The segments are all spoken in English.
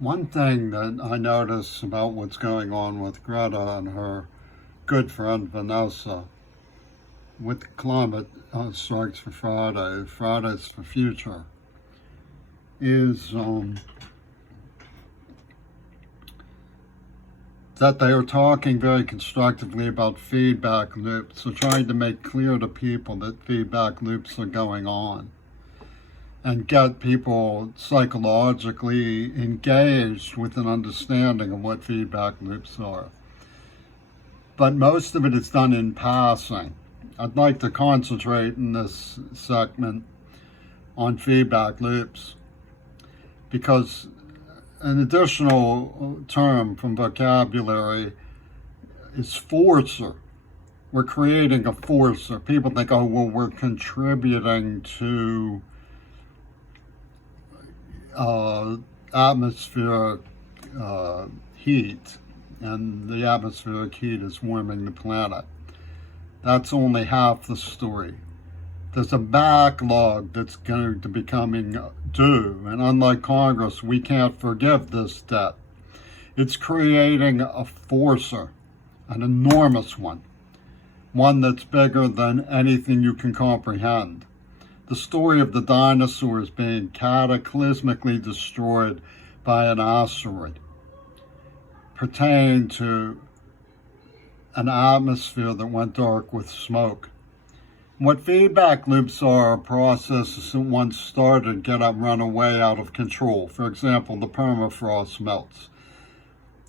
One thing that I notice about what's going on with Greta and her good friend Vanessa with climate strikes for Fridays for Future, is that they are talking very constructively about feedback loops. So trying to make clear to people that feedback loops are going on and get people psychologically engaged with an understanding of what feedback loops are. But most of it is done in passing. I'd like to concentrate in this segment on feedback loops because an additional term from vocabulary is forcer. We're creating a forcer. People think, oh, well, we're contributing to atmospheric heat, and the atmospheric heat is warming the planet. That's only half the story. There's a backlog that's going to be coming due, and unlike Congress, we can't forgive this debt. It's creating a forcer, an enormous one that's bigger than anything you can comprehend. The story of the dinosaurs being cataclysmically destroyed by an asteroid pertained to an atmosphere that went dark with smoke. What feedback loops are processes that once started get run away out of control. For example, the permafrost melts.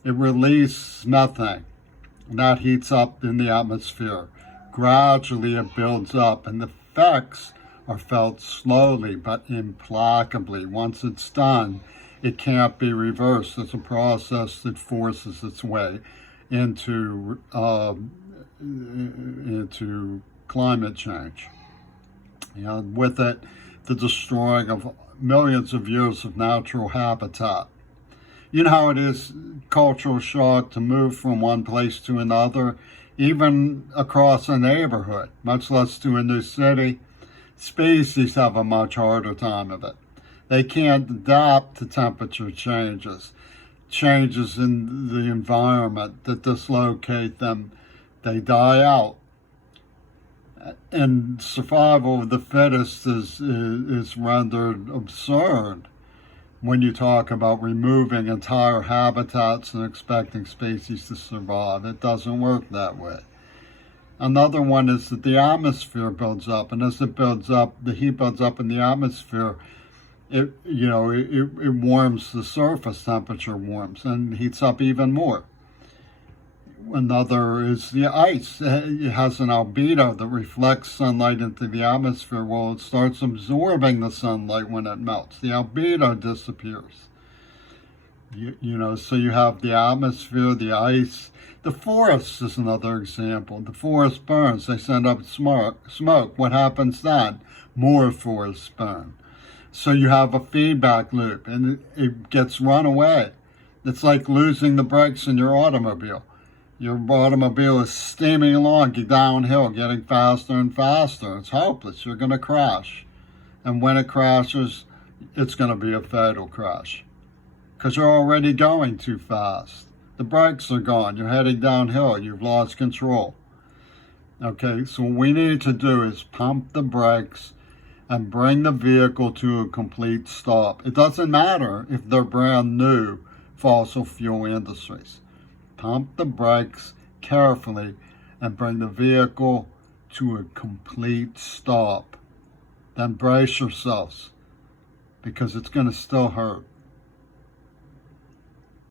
It releases methane, and that heats up in the atmosphere. Gradually it builds up, and the effects are felt slowly but implacably. Once it's done, it can't be reversed. It's a process that forces its way into climate change. And with it, the destroying of millions of years of natural habitat. You know how it is, cultural shock, to move from one place to another, even across a neighborhood, much less to a new city. Species have a much harder time of it. They can't adapt to temperature changes in the environment that dislocate them. They die out. And survival of the fittest is rendered absurd when you talk about removing entire habitats and expecting species to survive. It doesn't work that way. Another one is that the atmosphere builds up, and as it builds up, the heat builds up in the atmosphere. It warms, the surface temperature warms and heats up even more. Another is the ice. It has an albedo that reflects sunlight into the atmosphere. Well, it starts absorbing the sunlight when it melts. The albedo disappears. So you have the atmosphere, the ice. The forest is another example. The forest burns. They send up smoke. What happens then? More forests burn. So you have a feedback loop, and it gets run away. It's like losing the brakes in your automobile. Your automobile is steaming along, downhill, getting faster and faster. It's hopeless. You're going to crash. And when it crashes, it's going to be a fatal crash, because you're already going too fast. The brakes are gone. You're heading downhill. You've lost control. Okay, so what we need to do is pump the brakes and bring the vehicle to a complete stop. It doesn't matter if they're brand new fossil fuel industries. Pump the brakes carefully and bring the vehicle to a complete stop. Then brace yourselves, because it's going to still hurt.